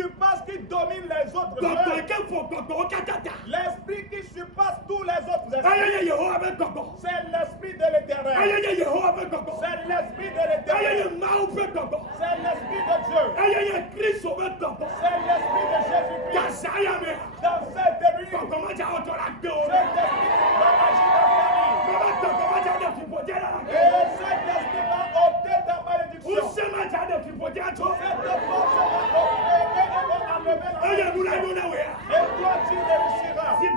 surpasse, qui domine les autres œuvres. L'esprit qui surpasse tous les autres esprits. C'est l'esprit de l'Éternel. C'est l'esprit de l'Éternel. C'est l'esprit de Dieu. C'est l'esprit de Jésus-Christ. Dans cette nuit, cet esprit va agir dans ta vie. Et cet esprit va ôter ta malédiction. Cette force va opérer et va enlever la malédiction. Et toi tu réussiras. Et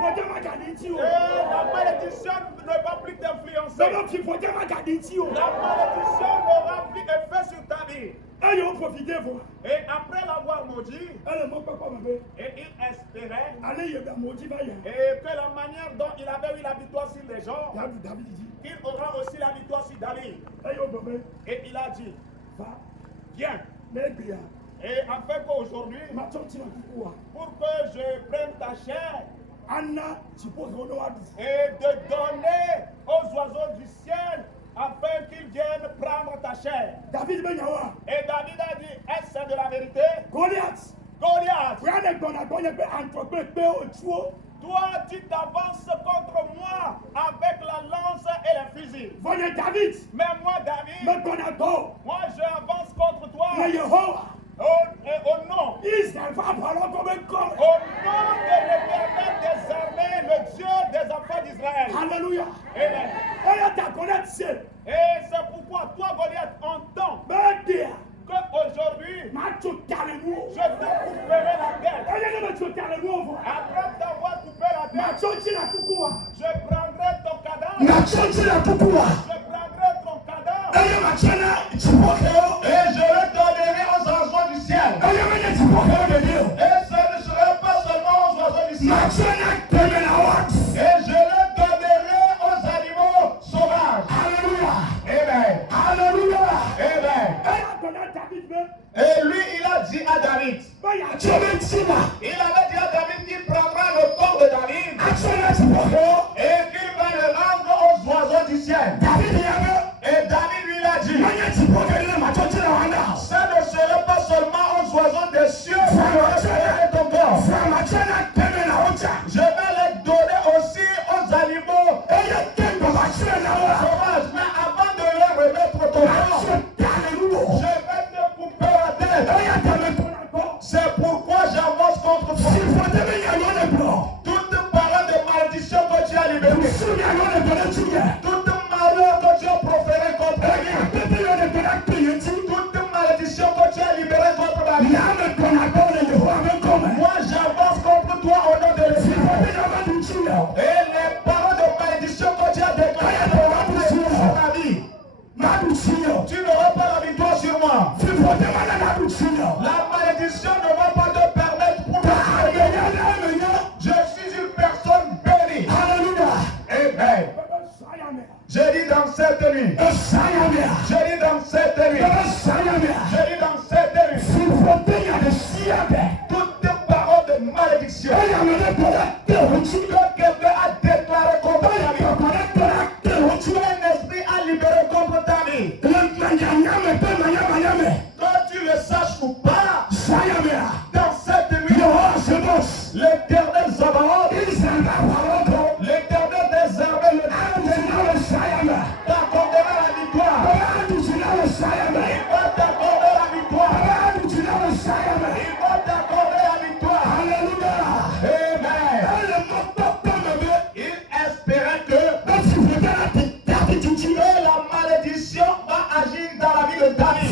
la malédiction ne va plus t'influencer. La malédiction n'aura plus effet sur ta vie. Et après l'avoir maudit, et il espérait, et que la manière dont il avait eu la victoire sur les gens, il aura aussi la victoire sur David. Et il a dit, viens. Et afin qu'aujourd'hui, pour que je prenne ta chair, et de donner aux oiseaux du ciel afin qu'ils viennent prendre ta chair. Et David a dit, est-ce de la vérité? Goliath, toi tu t'avances contre moi avec la lance et les fusils. Mais moi David, moi j'avance contre toi. Au nom de l'Éternel des armées, le Dieu des enfants d'Israël. Alléluia. Amen. Et c'est pourquoi toi, Goliath, entends qu'aujourd'hui, je te couperai la tête. Après t'avoir coupé la tête, je prendrai ton cadavre. Je prendrai ton cadavre. Et je le donnerai aux oiseaux du ciel. Et ce ne sera pas seulement aux oiseaux du ciel. Et je le donnerai aux animaux sauvages. Alléluia. Amen. Alléluia. Amen. Et lui, il a dit à David, il avait dit à David qu'il prendra le corps de David et qu'il va le rendre aux oiseaux du ciel. Et David lui a dit, ça ne serait pas seulement aux oiseaux des cieux qui auraient ton corps. Je vais les donner aussi aux animaux sauvages. Mais avant de leur remettre ton corps, je vais te couper la tête. C'est pourquoi j'avance contre toi. Toute parole de malédiction que tu as libérée, toute malheur que tu as proférée contre moi, toute malédiction que tu as libérée contre ma vie, moi j'avance contre toi au nom de l'Esprit. Et les paroles de malédiction que tu as déclarées sur ma vie, tu n'auras pas la victoire sur moi. La malédiction ne va pas te permettre pour toi. Je suis une personne bénie. Amen. Je dis dans cette nuit. Je dis dans cette nuit. Je dis dans cette nuit. Toute parole de malédiction que quelqu'un a déclaré contre ta vie, un esprit a libéré contre ta vie, que tu le saches ou pas, dans cette nuit, l'Éternel Sabaoth, l'Éternel des armées, t'accordera la victoire. Il va t'accorder la victoire. Il va t'accorder la victoire. Amen. Il espérait que la malédiction va agir dans la vie de David.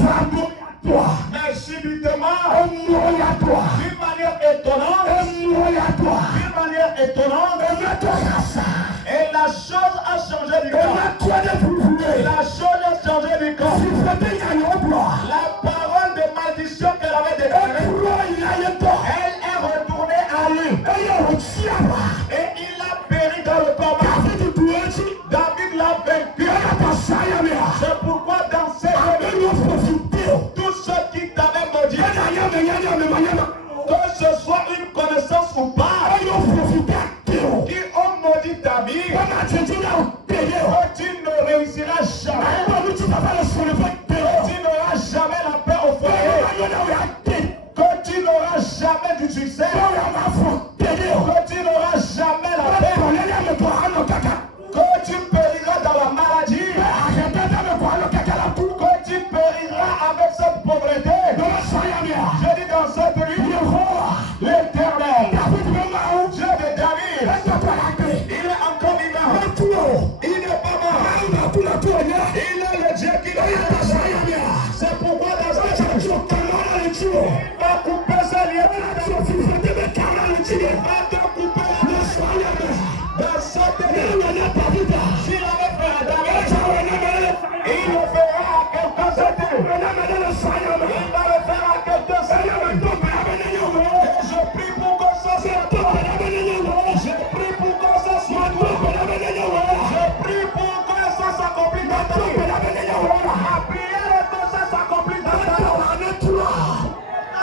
Mais subitement, d'une manière étonnante, et la chose a changé du corps. La chose a changé du corps. La parole de malédiction qu'elle avait déclarée, elle est retournée à lui. Et il a péri dans le combat. David l'a vaincu. C'est pourquoi dans cette tous ceux qui t'avaient maudit, que ce soit une connaissance ou pas, qui ont maudit ta vie, que tu ne réussiras jamais, que tu n'auras jamais la paix au foyer, que tu n'auras jamais du succès, que tu n'auras jamais la paix, que tu périras dans la maladie, que tu périras avec cette pauvreté. Je dis dans cette nuit, l'Éternel, Dieu de David, il est encore vivant. Il n'est pas mort. Il est le Dieu qui nous a. C'est pourquoi dans cette nuit, il va couper ses liens. Il va te